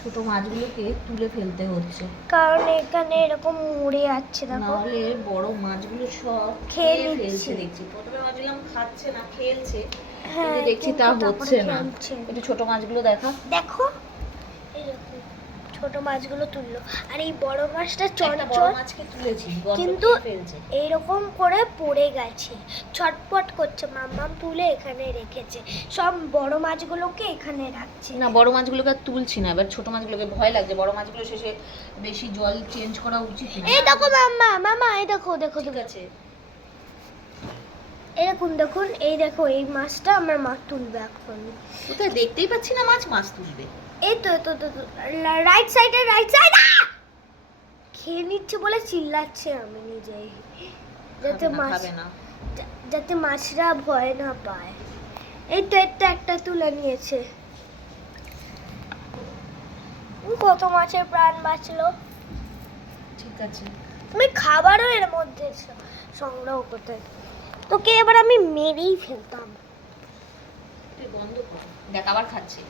ছোট মাছগুলোকে তুলে ফেলতে হচ্ছে। কারণ এখানে এরকম মরে যাচ্ছে দেখো। নাহলে বড় মাছগুলো সব খেয়ে। ফেলছে দেখছি। প্রথমে ভাবছিলাম খাচ্ছে না খেলছে। হ্যাঁ দেখছি তা হচ্ছে না। একটু ছোট মাছগুলো দেখা। দেখো। ছোট মাছগুলো তুললো। আর এই বড় মাছটা চঞ্চল মাছকে তুলেছি কিন্তু এইরকম করে পড়ে গেছে। ছটপট করছে মাম্মাম তুলে এখানে রেখেছে। সব বড় মাছগুলোকে এখানে রাখছে। না বড় মাছগুলোকে আর তুলছি না এবার ছোট মাছগুলোকে ভয় লাগছে। বড় মাছগুলো শেষে বেশি জল চেঞ্জ করা উচিত এই দেখো মাম্মা মামা এই দেখো দেখো ঠিক আছে। এই দেখুন এই দেখো এই মাছটা আমার মা তুলবে এখন। দেখতেই পাচ্ছি না মাছ মাছ তুলবে। এই তো তো তো রাইট সাইডে রাইট সাইড খেয়ে নিচ্ছে বলে চিল্লাচ্ছে আমি নিজেই। যাতে মাছ যাতে মাছরা ভয় না পায়। এই তো একটা একটা তুলে নিয়েছে। কত মাছের প্রাণ বাঁচলো। ঠিক আছে। আমি খাবারও এর মধ্যে সংগ্রহ করতে। তোকে এবার আমি মেরেই ফেলতাম। তুই বন্ধ কর। দেখ আবার খাচ্ছে।